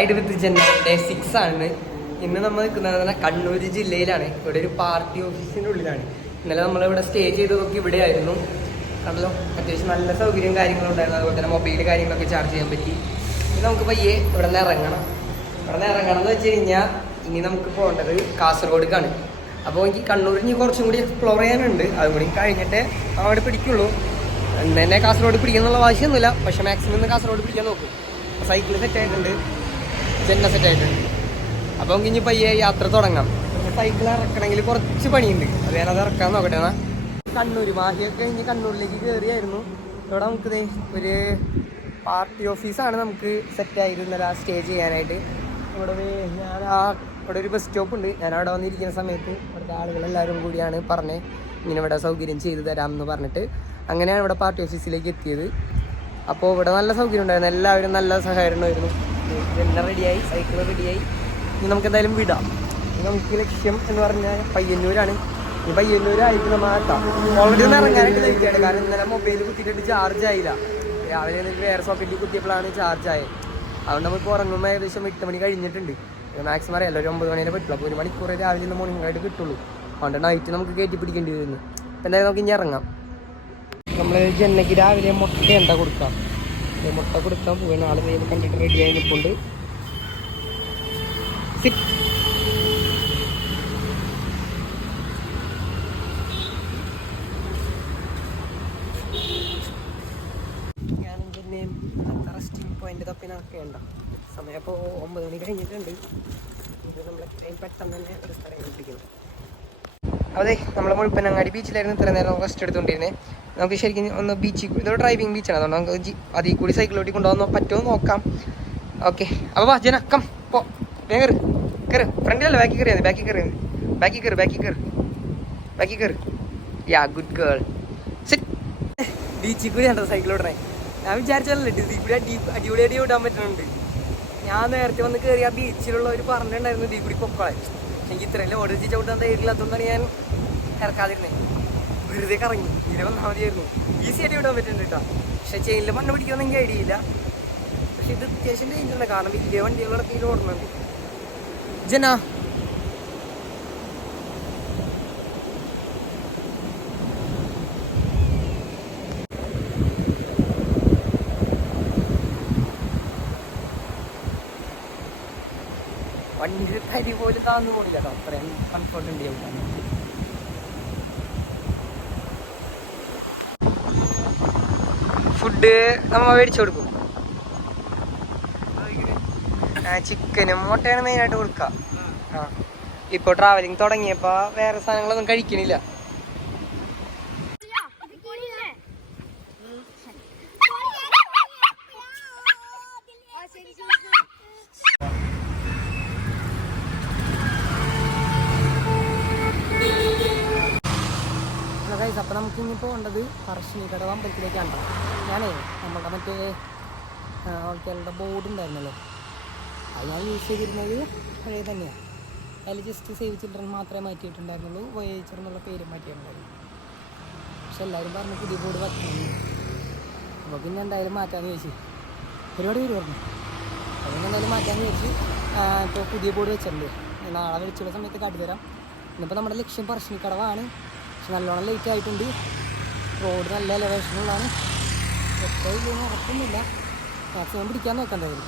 Ride with Jenna day 6 ആണ്. ഇന്ന് നമ്മൾ നിൽക്കുന്നത് കണ്ണൂർ ജില്ലയിലാണ്. ഇവിടെ ഒരു പാർട്ടി ഓഫീസിൻ്റെ ഉള്ളിലാണ്. ഇന്നലെ നമ്മളിവിടെ സ്റ്റേ ചെയ്തതൊക്കെ ഇവിടെ ആയിരുന്നു. കണ്ടല്ലോ, അത്യാവശ്യം നല്ല സൗകര്യം കാര്യങ്ങളും ഉണ്ടായിരുന്നു. അതുപോലെ തന്നെ മൊബൈൽ കാര്യങ്ങളൊക്കെ ചാർജ് ചെയ്യാൻ പറ്റി. ഇനി നമുക്ക് പയ്യെ ഇവിടെ നിന്ന് ഇറങ്ങണം. ഇവിടെ നിന്ന് ഇറങ്ങണം എന്ന് വെച്ച് കഴിഞ്ഞാൽ ഇനി നമുക്ക് പോകേണ്ടത് കാസർഗോഡേക്കാണ്. അപ്പോൾ എനിക്ക് കണ്ണൂരിൽ ഇനി കുറച്ചും കൂടി എക്സ്പ്ലോർ ചെയ്യാനുണ്ട്. അതും കൂടി കഴിഞ്ഞിട്ടേ അവിടെ പിടിക്കുള്ളൂ. എന്നെ കാസർഗോഡ് പിടിക്കാന്നുള്ള വാശിയൊന്നുമില്ല, പക്ഷേ മാക്സിമം ഇന്ന് കാസർഗോഡ് പിടിക്കാൻ നോക്കും. സൈക്കിൾ സെറ്റായിട്ടുണ്ട്, ജെന്ന സെറ്റായിട്ടുണ്ട്. അപ്പോൾ നമുക്ക് ഇനി പയ്യെ യാത്ര തുടങ്ങാം. സൈക്കിൾ ഇറക്കണമെങ്കിൽ കുറച്ച് പണിയുണ്ട്, അത് ഞാനത് ഇറക്കാൻ നോക്കട്ടെ. എന്നാൽ കണ്ണൂർ മാഹിയൊക്കെ കഴിഞ്ഞ് കണ്ണൂരിലേക്ക് കയറിയായിരുന്നു. ഇവിടെ നമുക്ക് ഒരു പാർട്ടി ഓഫീസാണ് നമുക്ക് സെറ്റായിരുന്നല്ല സ്റ്റേ ചെയ്യാനായിട്ട്. ഇവിടെ ഇവിടെ ഒരു ബസ് സ്റ്റോപ്പ് ഉണ്ട്. ഞാൻ അവിടെ വന്നിരിക്കുന്ന സമയത്ത് ഇവിടുത്തെ ആളുകളെല്ലാവരും കൂടിയാണ് പറഞ്ഞത് ഇങ്ങനെ ഇവിടെ സൗകര്യം ചെയ്തു തരാമെന്ന് പറഞ്ഞിട്ട്. അങ്ങനെയാണ് ഇവിടെ പാർട്ടി ഓഫീസിലേക്ക് എത്തിയത്. അപ്പോൾ ഇവിടെ നല്ല സൗകര്യം ഉണ്ടായിരുന്നു, എല്ലാവരും നല്ല സഹകരണമായിരുന്നു. എല്ലാം റെഡിയായി, സൈക്കിൾ റെഡിയായി. ഇനി നമുക്ക് എന്തായാലും വിടാം. ഇനി നമുക്ക് ലക്ഷ്യം എന്ന് പറഞ്ഞാൽ പയ്യന്നൂരാണ്. ഈ പയ്യന്നൂരായിട്ട് നമ്മൾ എത്താം. ഓൾറെഡി ഒന്ന് ഇറങ്ങാനായിട്ട് ലേറ്റാണ്, കാരണം ഇന്നലെ മൊബൈൽ കുത്തിയിട്ടിട്ട് ചാർജ് ആയില്ല. രാവിലെ എനിക്ക് വേറെ സോക്കറ്റിൽ കുത്തിയപ്പോഴാണ് ചാർജ് ആയത്. അതുകൊണ്ട് നമുക്ക് ഉറങ്ങുമ്പോൾ ഏകദേശം 8 മണി കഴിഞ്ഞിട്ടുണ്ട്. മാക്സിമം അറിയാമല്ലോ, ഒരു 9 മണിയെ പറ്റില്ല. അപ്പോൾ 1 മണിക്കൂർ രാവിലെ ഇന്ന് മോർണിംഗ് ആയിട്ട് കിട്ടുള്ളൂ. അതുകൊണ്ട് നൈറ്റ് നമുക്ക് കയറ്റി പിടിക്കേണ്ടി വരുന്നു. അപ്പോൾ എന്തായാലും നമുക്ക് ഇനി ഇറങ്ങാം. നമ്മൾ ജെന്നയ്ക്ക് രാവിലെ മുട്ട എന്താ കൊടുക്കാം, മുട്ട കൊടുക്കാൻ പോവുകയാണ്. ആൾ ദൈവം കണ്ടിട്ട് റെഡിയായി നിൽപ്പുണ്ട്. ഞാനും ജെന്നയും റെസ്റ്റിംഗ് പോയിന്റ് തപ്പി നടക്കേണ്ട സമയം. അപ്പോൾ 9 മണി കഴിഞ്ഞിട്ടുണ്ട്. ഇത് നമ്മൾ പെട്ടെന്ന് തന്നെ ഒരു സ്ഥലം കണ്ടിരിക്കുന്നത്. അതെ, നമ്മൾ മുഴുപ്പനങ്ങാടി ബീച്ചിലായിരുന്നു ഇത്ര നേരം റെസ്റ്റ് എടുത്തുകൊണ്ടിരുന്നത്. നമുക്ക് ശരിക്കും ഒന്ന് ബീച്ചിൽ, ഇതൊരു ഡ്രൈവിംഗ് ബീച്ചാണ്, അതുകൊണ്ട് നമുക്ക് അതിൽ കൂടി സൈക്കിൾ ഓട്ടി കൊണ്ടുപോകാൻ പറ്റുമോ നോക്കാം. ഓക്കെ, അപ്പോൾ വാ ജന, കം പോ, വേഗം കയറ്. ഫ്രണ്ടിലല്ല, ബാക്കി കയറിയാൽ ബാക്കി കയറി, ബാക്കി കയറി, ബാക്കി കയറി, ബാക്കി കയറി. യാ, ഗുഡ് ഗേൾ. ബീച്ചിൽ കൂടി കണ്ടോ സൈക്കിൾ ഓടണേ. ഞാൻ വിചാരിച്ചല്ലേ ഇതിൽ കൂടി അടിപൊളിയായിട്ട് ഓടാൻ പറ്റുന്നുണ്ട്. ഞാൻ നേരത്തെ വന്ന് കയറി ആ ബീച്ചിലുള്ളവർ പറഞ്ഞിട്ടുണ്ടായിരുന്നു ഇതിൽ കൂടി പൊക്കോളെ. എനിക്ക് ഇത്രയും ലോഡ് വെച്ച് ചവിട്ടാൻ ധൈര്യമില്ലാത്തതുകൊണ്ടാണ് ഞാൻ ഇറക്കാതിരുന്നത്. വെറുതെ കറങ്ങി ഇതിൽ വന്നാൽ മതിയായിരുന്നു. ഈസി ആയിട്ട് വിടാൻ പറ്റുന്നുണ്ട് കേട്ടോ. പക്ഷെ ചെയിനിൽ മണ്ണ് പിടിക്കുമെന്ന് എനിക്ക് ഐഡിയ ഇല്ല. പക്ഷെ ഇത് അത്യാവശ്യം ഡേഞ്ചറുണ്ട്, കാരണം വലിയ വണ്ടികളൊക്കെ ഇതിൽ ഓടുന്നുണ്ട്. ജന വണ്ടി കരി പോലും താന്നു പോണില്ല കേട്ടോ, അത്രയും കംഫർട്ട് ഉണ്ട് ചവിട്ടാൻ. ഫുഡ് നമ്മ മേടിച്ചു കൊടുക്കും. ചിക്കനും മുട്ടയാണ് മെയിനായിട്ട് കൊടുക്കുക. ആ, ഇപ്പോൾ ട്രാവലിംഗ് തുടങ്ങിയപ്പോൾ വേറെ സാധനങ്ങളൊന്നും കഴിക്കണില്ല. അപ്പോൾ നമുക്ക് ഇനി പോകേണ്ടത് പറശ്ശിനിക്കടവ് അമ്പലത്തിലേക്കാണ്. ഞാനേ നമ്മുടെ മറ്റേ ആൾക്കാരുടെ ബോർഡ് ഉണ്ടായിരുന്നല്ലോ, അത് ഞാൻ യൂസ് ചെയ്തിരുന്നത് പഴയ തന്നെയാണ്. അതിൽ ജസ്റ്റ് സേവ് ചിൽഡ്രൻ മാത്രമേ മാറ്റിയിട്ടുണ്ടായിരുന്നുള്ളൂ, വോയേജർ എന്നുള്ള പേര് മാറ്റിയിട്ടുണ്ടായിരുന്നു. പക്ഷെ എല്ലാവരും പറഞ്ഞു പുതിയ ബോർഡ് പറ്റുന്നു. അപ്പോൾ പിന്നെ എന്തായാലും മാറ്റാമെന്ന് ചോദിച്ചു. ഒരുപാട് പേര് പറഞ്ഞു. അതുകൊണ്ട് എന്തായാലും മാറ്റാമെന്ന് ചോദിച്ചു. ഇപ്പോൾ പുതിയ ബോർഡ് വെച്ചിട്ടുണ്ട്. നാളെ വിളിച്ചുള്ള സമയത്ത് കാട്ടിത്തരാം. ഇന്നിപ്പോൾ നമ്മുടെ ലക്ഷ്യം പറശ്ശിനിക്കടവാണ്. പക്ഷെ നല്ലോണം ലേറ്റ് ആയിട്ടുണ്ട്. റോഡ് നല്ല എലവേഷനുള്ളതാണ്. എപ്പോഴും ഇല്ലെന്ന് ഉറപ്പൊന്നുമില്ല. മാക്സിമം പിടിക്കാൻ നോക്കാം എന്തായാലും.